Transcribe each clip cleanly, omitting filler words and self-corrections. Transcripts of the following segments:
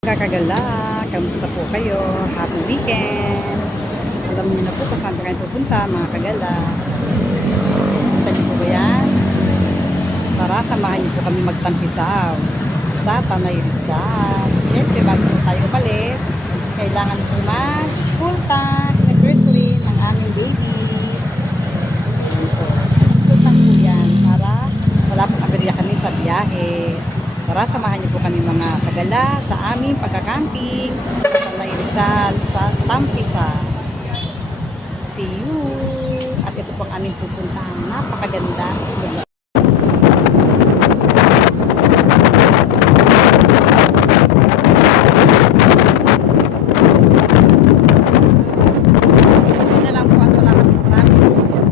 Kakagala, kamusta po kayo? Happy weekend! Alam niyo na po kung saan pa kayo pupunta, mga kagala. Punta niyo po ba yan? Tara, samahan niyo po kami magtampisaw sa Tanay Rizal. Siyempre, bago po tayo umalis, kailangan po mag-full tank anniversary ng aming baby. Full tank po yan para wala pong aberya kami sa biyahe. Tara, samahan niyo po kami mga kagala sa aming pagkakamping sa Tanay Rizal sa Tampisa. See you! At ito po ang aming pupuntahan. Napakaganda. Ito na lang po at wala kami traffic. Ayan.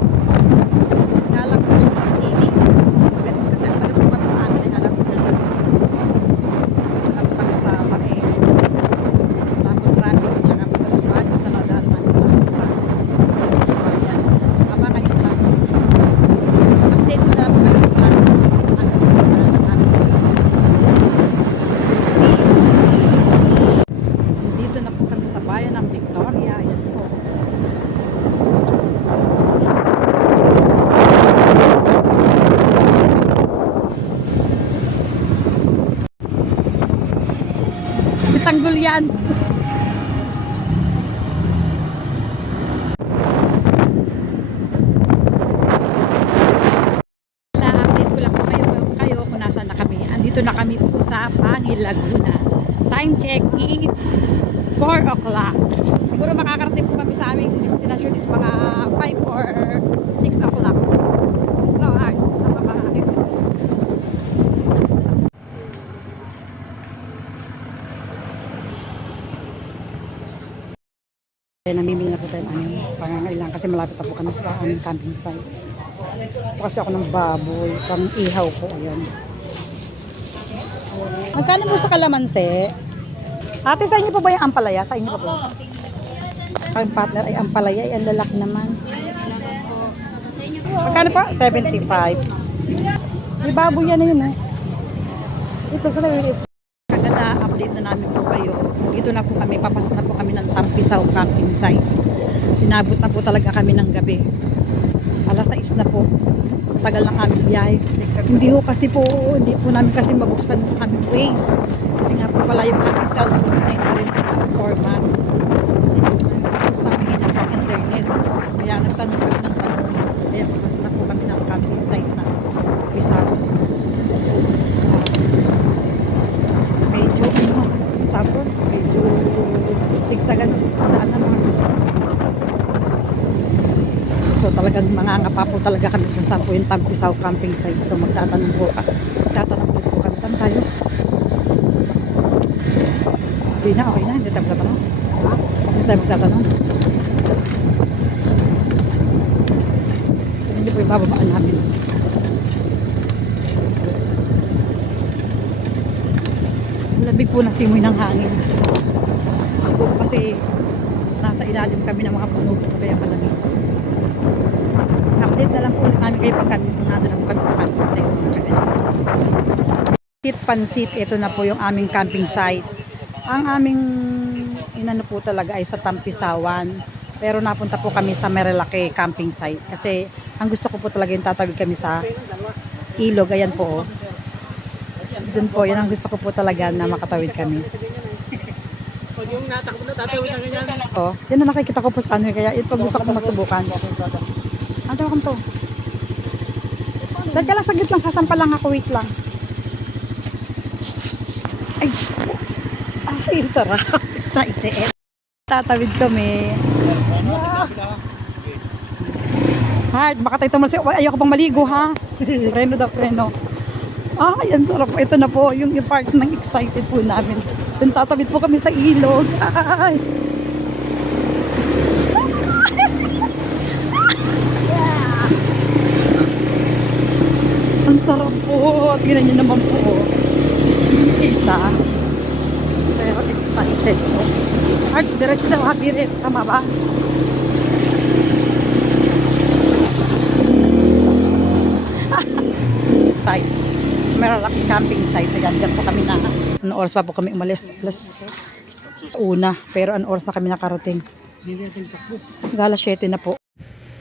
Nga lang po sa pag-inig. Magalis kasi ang balis po kami sa amin ay alam ko na lang. Dito lang po kami sa Mae. Wala po traffic. Tsaka po sa Rizal. Ito na dahil namin wala po traffic. So ayan. Abangan nyo lang. Update ko na lang po kayo sa aming dito na po kami sa bayan ng Victoria. Ayan po. Si Tanggol yan. Update ko lang po kayo kung nasaan na kami. Andito na kami po sa Pangil, Laguna. Time check is 4 o'clock. Siguro makakarating po kami sa aming destination is mga 5 or 6 o'clock. No, namimili na po tayo ng aming pangangailangan kasi malapit na po kami sa aming camping site. Ito kasi ako ng baboy, pang ihaw po, ayan. Magkano po sa kalamansi? Ate, sa inyo po ba yung ampalaya? Sa inyo po po? Ang partner ay ampalaya, ay ang lalaki naman. Magkano po? 75. May baboy yan na yun eh. Ito sa tayo. Kaganda, update na namin po kayo. Dito na po kami, papasok na po kami ng Tampisaw camping site. Tinabot na po talaga kami ng gabi. Alas 6 na po. Tagal ng aming biyahe. Hindi po namin kasi mabuksan ang aming ways. Kasi nga po pala yung aming cellphone ay narin format. Hindi po namin mabuksan ang hinapang internet. Kaya nagtanong kami ng tanong. Kaya papasok na po kami ng camping site na Tampisaw. Medyo sigsagan ang daan naman. So talagang mangangapa po talaga kami kung saan po yung Tampisaw camping site. So magtatanong po kami. Saan tayo? Okay na. Hindi tayo magtatanong. Hindi po yung bababaan namin. Labig po na simoy ng hangin. Siguro kasi nasa ilalim kami ng mga puno kaya malamig. Update na lang po ulit namin kayo pagkatis po na doon kami sa camping site. Pansit, ito na po yung aming camping site. Ang aming inano po talaga ay sa Tampisawan. Pero napunta po kami sa Marilake camping site. Kasi ang gusto ko po talaga yung tatawid kami sa ilog. Ayan po. Doon po, yan ang gusto ko po talaga na makatawid kami. Yung natakbo na tatawid na ganyan. Oh, yan na nakikita ko po sa ano, kaya ito gusto ko masubukan. Ano tawag to? Teka lang, saglit lang, sasampa lang ako, wait lang. Ay, ay, sarap. Excited. Tatawid kami. Hard, baka tayo tumalsi. Ayoko pang maligo, ha? Preno. Ah, yan sarap. Ito na po yung part ng excited po namin. Then tatawid po kami sa ilog. Ay! Ang sarap po. Tingnan niyo naman po. Kita. Pero excited po. Art, diretso daw habirit. Tama ba? Site. Marilake camping site. Ayan, dyan po kami na Ano oras pa po kami umalis? Alas una. Pero ano oras na kami nakarating? Alas 7 na po.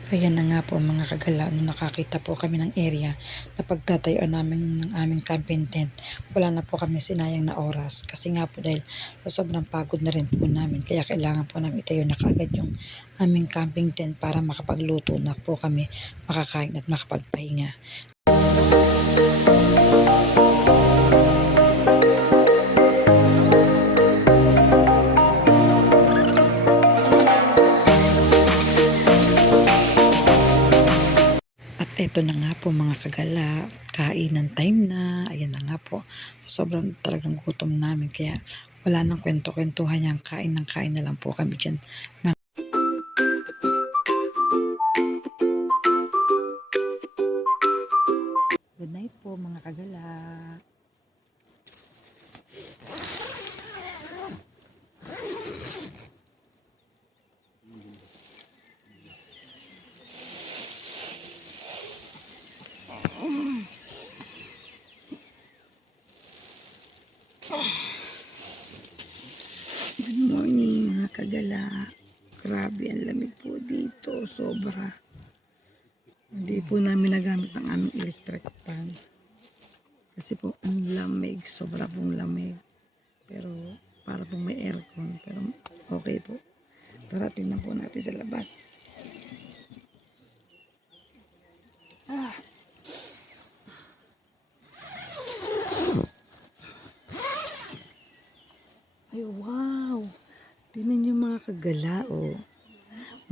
Ayan na nga po mga kagala, nung nakakita po kami ng area na pagtatayuan namin ng aming camping tent, wala na po kami sinayang na oras kasi nga po dahil sa sobrang pagod na rin po namin, kaya kailangan po namin itayo na kaagad yung aming camping tent para makapagluto na po kami, makakain at makapagpahinga. At eto na nga po mga kagala, kainan time na, ayan na nga po. Sobrang talagang gutom namin kaya wala nang kwento-kwentuhan yan, kain ng kain na lang po kami dyan. Good night po mga kagala. Good morning mga kagala. Grabe ang lamig po dito, sobra. Hindi po namin nagamit ang aming electric fan. Kasi po ang lamig, sobra pong lamig. Pero para pong may aircon, pero okay po. Tara, tingnan po natin sa labas. Ay, wow! Tingnan niyo mga kagala, oh.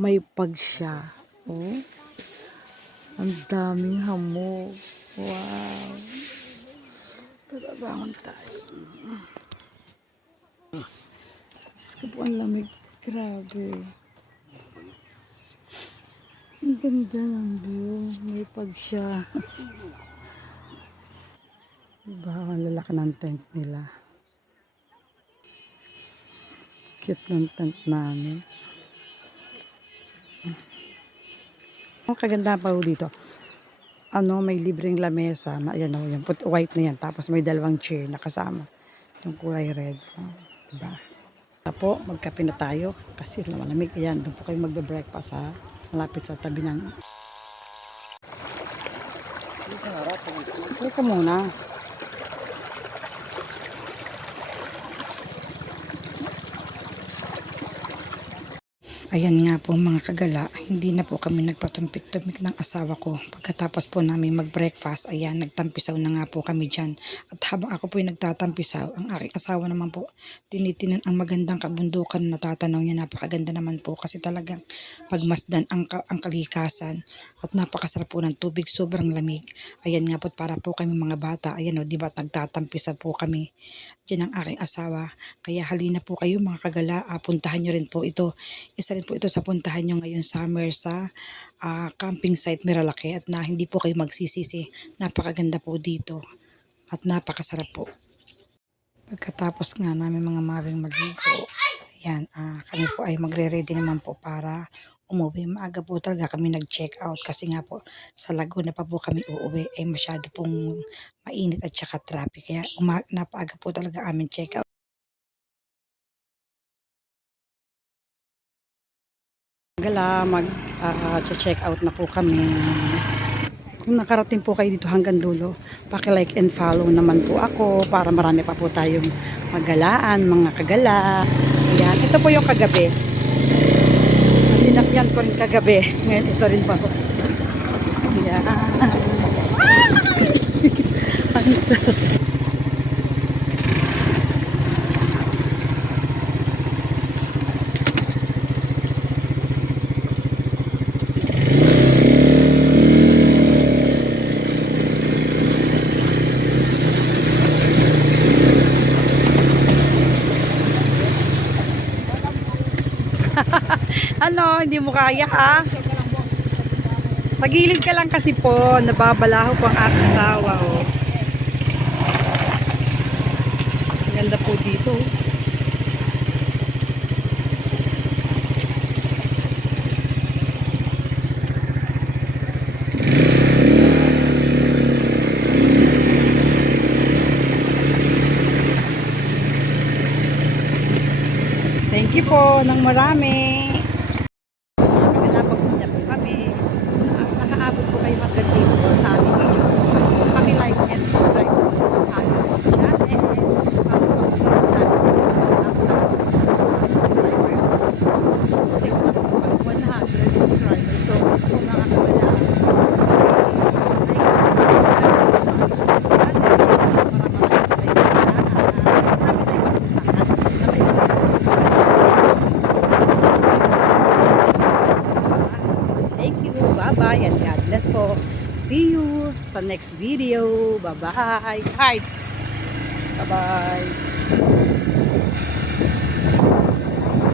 May pag siya, oh. Ang daming hamog. Wow! Tara, bangon tayo. Diyos ko po, ang lamig. Grabe. Ang ganda ng view. May pag siya. Diba, ang lalaki ng tent nila. Cute ng tent namin. Ang kaganda pa po dito. May libreng lamesa na ayan o, yung white na yan. Tapos may dalawang chair na kasama. Yung kulay red. Diba? Po, magkape na tayo kasi malamig. Ayan, doon po kayo magbe-breakfast ha. Malapit sa tabi ng... Teka muna. Ayan nga po mga kagala, hindi na po kami nagpatumpik-tumpik ng asawa ko. Pagkatapos po namin mag-breakfast, ayan, nagtampisaw na nga po kami dyan. At habang ako po yung nagtatampisaw, ang aking asawa naman po, tinitinan ang magandang kabundukan na tatanaw niya. Napakaganda naman po kasi talagang pagmasdan ang kalikasan at napakasarap po ng tubig, sobrang lamig. Ayan nga po, para po kami mga bata, ayan o, diba nagtatampisaw po kami. Diyan ang aking asawa. Kaya halina po kayo mga kagala, puntahan nyo rin po ito. Isa rin po ito sa puntahan nyo ngayon summer sa camping site Miralaki at na hindi po kayo magsisisi. Napakaganda po dito at napakasarap po. Pagkatapos nga namin mga maring maligo, ayan, kami po ay magre-ready naman po para umuwi. Maaga po talaga kami nag-check out kasi nga po sa Laguna pa po kami uuwi ay masyado pong mainit at saka traffic. Kaya napaaga po talaga amin check out. Gala, mag-check out na po kami. Kung nakarating po kayo dito hanggang dulo, paki-like and follow naman po ako para marami pa po tayong magalaan, mga kagala. Ayan, ito po yung kagabi. Sinakyan ko rin kagabi. Ngayon, ito rin po. Ayan. Ang sarap. Ano, hindi mo kaya ha? Sa gilid ka lang kasi po, nababalaho po ang aking asawa. Oh. Ganda po dito. Thank you po ng marami. Nagalapag po na po kami. Nakaabot po kayo hanggang dito po sa aming video. Paki-like and subscribe po ang aming channel. Subscriber. Kasi po po kami 100 subscribers. So, gusto ko mga kabala. Thank you. Bye-bye and God bless po. See you sa next video. Bye-bye. Bye-bye.